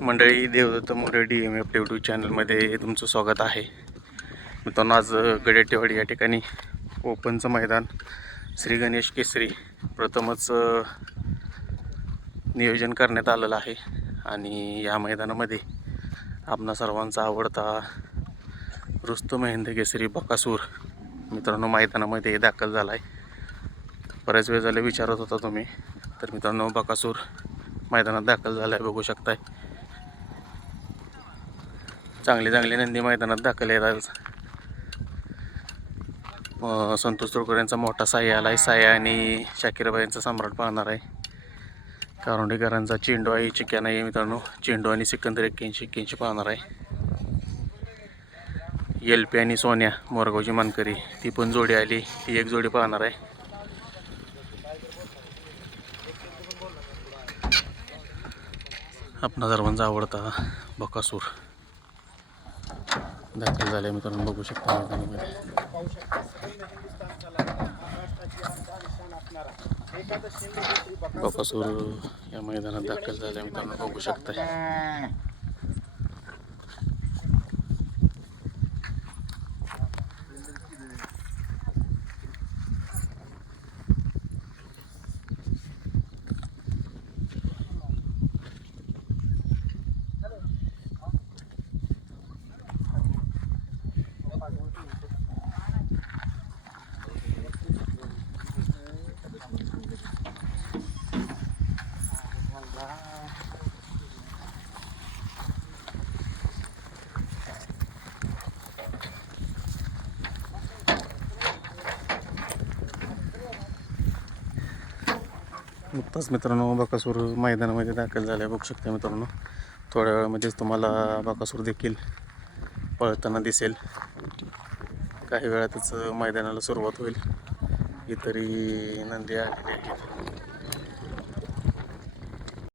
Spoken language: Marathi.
मंडळी Devdatta More D M F YouTube चॅनलमध्ये तुमचं स्वागत आहे. मित्रांनो आज गडेटेवाडी या ठिकाणी ओपनचं मैदान श्री गणेश केसरी प्रथमच नियोजन करण्यात आलेलं आहे. आणि या मैदानामध्ये आपणा सर्वांचा आवडता रुस्त महेंद्र केसरी बकासूर मित्रांनो मैदानामध्ये दाखल झाला आहे बऱ्याच वेळ झाले विचारत होता तुम्ही. तर मित्रांनो बकासूर मैदानात दाखल झाला आहे बघू शकताय. चांगले चांगले नंदी मैदानात दाखल आहेत संतोष तुळकर यांचा मोठा साया आला आहे साया आणि शाकीरबाईंचा सम्राट पाहणार आहे. कारोंडेकरांचा चेंडू आहे चिक्या नाही आहे मित्रांनो. चेंडू आणि सिकंदर एक्क्याऐंशी एक्क्याऐंशी पाहणार आहे. एल पी आणि सोन्या मोरगावची मानकरी. ती पण जोडी आली. ती एक जोडी पाहणार आहे. आपणा सर्वांचा आवडता बकासूर. दाखल झाले मित्रांनो बघू शकता मैदानामध्ये बकासूर या मैदानात दाखल झाले मित्रांनो बघू शकता नुकताच मित्रांनो बकासूर मैदानामध्ये दाखल झाले. बघू शकता मित्रांनो थोड्या वेळामध्येच तुम्हाला बकासूर देखील पळताना दिसेल. काही वेळातच मैदानाला सुरुवात होईल. इतरही नंदी आलेली आहेत.